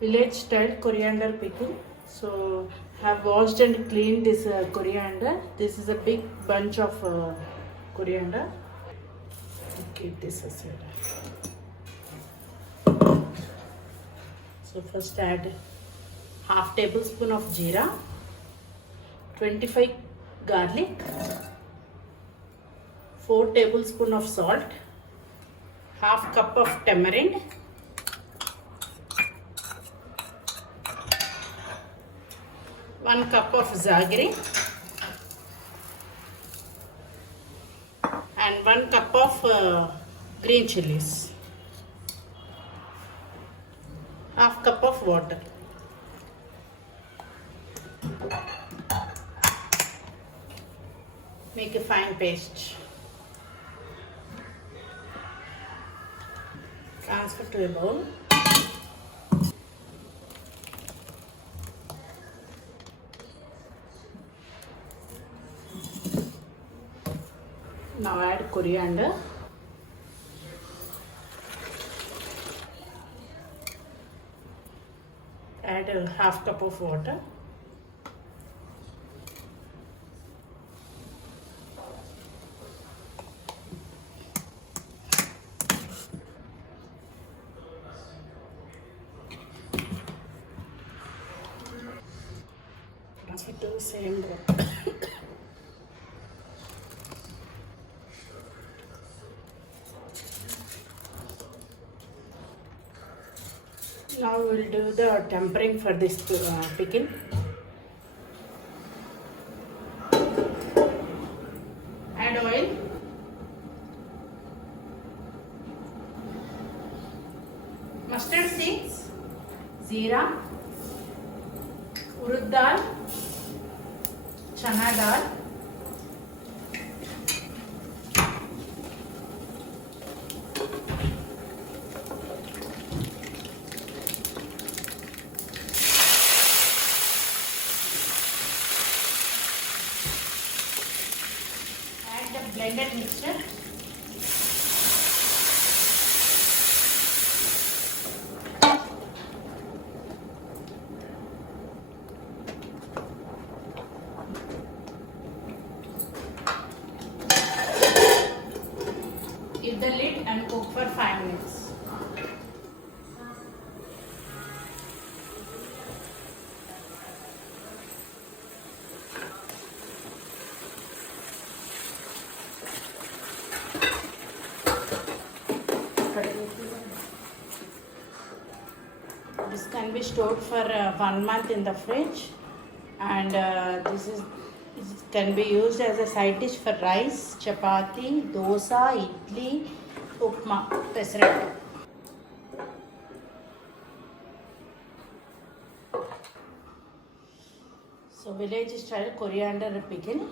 Village style coriander pickle. So have washed and cleaned this coriander. This is a big bunch of coriander. Keep this aside. So first add half tablespoon of jeera, 25 garlic, 4 tablespoon of salt, half cup of tamarind, 1 cup of jaggery and 1 cup of green chilies, half cup of water. Make a fine paste. Transfer to a bowl. Now add coriander. Add a half cup of water. Transfer to the same bowl. Now we will do the tempering for this pickle. Add oil, mustard seeds, jeera, urud dal, chana dal, blended mixture. Keep the lid and cook for 5 minutes. This can be stored for 1 month in the fridge, and this can be used as a side dish for rice, chapati, dosa, idli, upma, pesarattu. So village style coriander pickle.